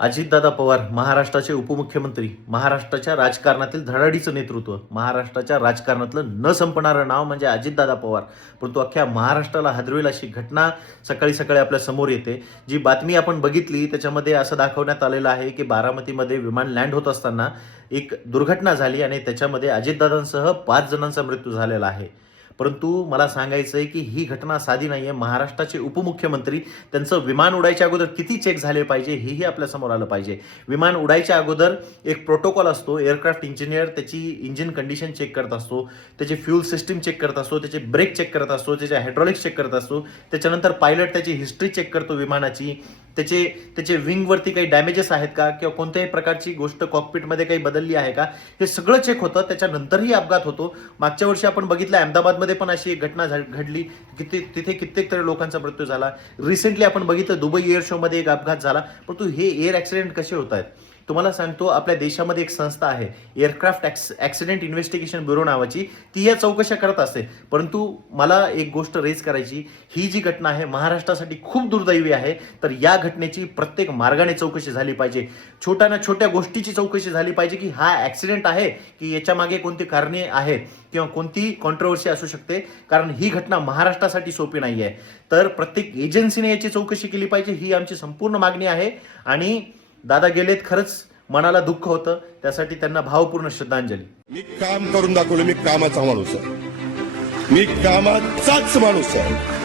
अजितदादा पवार महाराष्ट्राचे उपमुख्यमंत्री, महाराष्ट्राच्या राजकारणातील धडाडीचं नेतृत्व, महाराष्ट्राच्या राजकारणातलं न संपणारं नाव म्हणजे अजितदादा पवार. परंतु अख्ख्या महाराष्ट्राला हादरवेल अशी घटना सकाळी सकाळी आपल्या समोर येते. जी बातमी आपण बघितली त्याच्यामध्ये असं दाखवण्यात आलेलं आहे की बारामतीमध्ये विमान लँड होत असताना एक दुर्घटना झाली आणि त्याच्यामध्ये अजितदादांसह 5 जणांचा मृत्यू झालेला आहे. परंतु मला सांगायचं आहे की ही घटना साधी नाहीये. महाराष्ट्राचे उपमुख्यमंत्री त्यांचं विमान उडायच्या अगोदर किती चेक झाले पाहिजे हेही आपल्या समोर आलं पाहिजे. विमान उडायच्या अगोदर एक प्रोटोकॉल असतो. एअरक्राफ्ट इंजिनियर त्याची इंजिन कंडिशन चेक करत असतो, त्याची फ्यूल सिस्टीम चेक करत असतो, त्याचे ब्रेक चेक करत असतो, त्याचे हायड्रॉलिक्स चेक करत असतो. त्याच्यानंतर पायलट त्याची हिस्ट्री चेक करतो विमानाची, त्याचे विंगवरती काही डॅमेजेस आहेत का किंवा कोणत्याही प्रकारची गोष्ट कॉकपिटमध्ये काही बदलली आहे का हे सगळं चेक होतं. त्याच्यानंतरही अपघात होतो. मागच्या वर्षी आपण बघितलं अहमदाबादमध्ये पण अशी एक घटना घडली, तिथे कित्येक तरी लोकांचा मृत्यू झाला. रिसेंटली आपण बघितलं दुबई एअर शो मध्ये एक अपघात झाला. परंतु हे एअर ऍक्सिडेंट कसे होत आहेत तुम्हाला सांगतो. आपल्या देशामध्ये एक संस्था आहे एअरक्राफ्ट ऍक्सिडेंट इन्व्हेस्टिगेशन ब्युरो नावाची, ती या चौकशा करत असते. परंतु मला एक गोष्ट रेज करायची, ही जी घटना आहे महाराष्ट्रासाठी खूप दुर्दैवी आहे. तर या घटनेची प्रत्येक मार्गाने चौकशी झाली पाहिजे. छोट्या ना छोट्या गोष्टीची चौकशी झाली पाहिजे की हा ऍक्सिडेंट आहे की याच्या मागे कोणती कारणे आहेत किंवा कोणती कॉन्ट्रोवर्सी असू शकते. कारण ही घटना महाराष्ट्रासाठी सोपी नाही आहे. तर प्रत्येक एजन्सीने याची चौकशी केली पाहिजे, ही आमची संपूर्ण मागणी आहे. आणि दादा गेलेत, खरंच मनाला दुःख होतं, त्यासाठी त्यांना भावपूर्ण श्रद्धांजली. मी काम करून दाखवलं. मी कामाचा माणूस आहे. मी कामाचाच माणूस आहे.